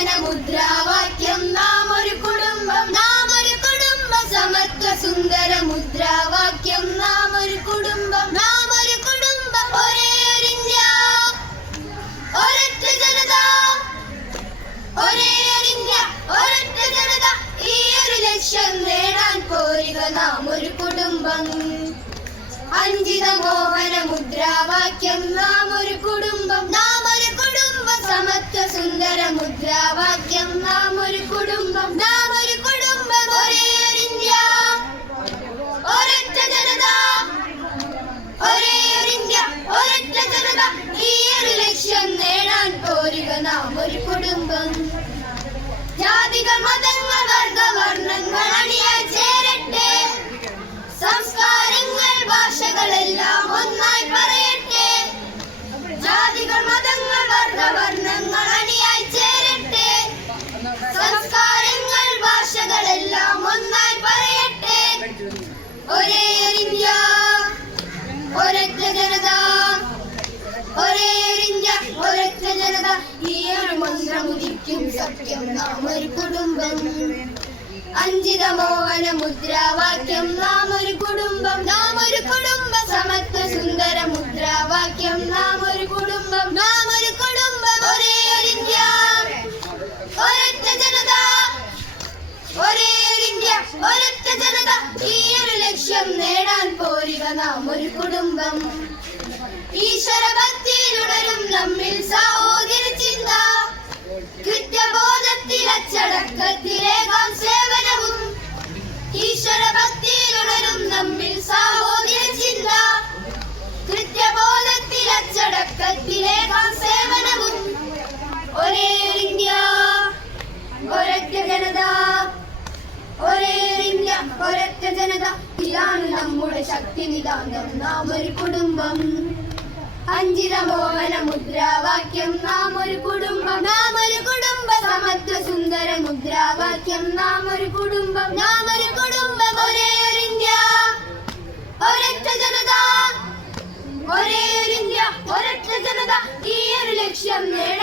മോഹന മുദ്രാവാക്യം നാം ഒരു കുടുംബം. നാം ഒരു കുടുംബ. സമത്വ സുന്ദര മുദ്രാവാക്യം. നാം ഒരു കുടുംബം. നാം ഒരു കുടുംബം. ഒരേ ഒരു ഇന്ത്യ. ഒരൊറ്റ ജനത. ഒരേ ഒരു ഇന്ത്യ. ഒരൊറ്റ ജനത. ഈ ഒരു ലക്ഷ്യം നേടാൻ പോരുക നാം ഒരു കുടുംബം. അഞ്ചിത മോഹന മുദ്രാവാക്യം. നാം ഒരു ஜாதிகள் மதங்கள் മന്ത്രമുദിക്കും സത്യം നാം ഒരു കുടുംബം. അഞ്ചിത മോഹന മുദ്രാവാക്യം നാം ഒരു കുടുംബം. നാം ഒരു കുടുംബ സമത്വ സുന്ദര മുദ്രാവാക്യം നാം ഒരു കുടുംബം. നാം ഒരു കുടുംബം ഒരേ ഒരു ഇന്ത്യ. ഒരൊറ്റ ജനത. ഒരേ ഒരു ഇന്ത്യ. ഒരൊറ്റ ജനത. ഈ ഒരു ലക്ഷ്യം നേടാൻ പോരുക നാം ഒരു കുടുംബം. ഈശ്വര ഭക്തിയിലുടരും നമ്മിൽ സഹോദര ശക്തി നിതാന്തം നാം ഒരു കുടുംബം. അഞ്ചിത മോഹന മുദ്രാവാക്യം നാം ഒരു കുടുംബം. നാം ഒരു കുടുംബ സമത്വ സുന്ദര മുദ്രാവാക്യം നാം ഒരു കുടുംബം. നാം ഒരു കുടുംബം ഒരേ ഒരു ഇന്ത്യ. ഒരൊറ്റ ജനത. ഒരേ ഒരു ഇന്ത്യ. ഒരൊറ്റ ജനത. ഈ ഒരു ലക്ഷ്യം നേടാൻ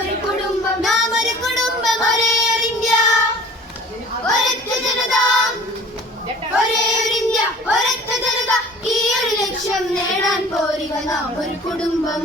ഒരു കുടുംബം നാം ഒരു കുടുംബം ഒരേ ഇന്ത്യ. ഈ ഒരു ലക്ഷ്യം നേടാൻ പോരുക നാം ഒരു കുടുംബം.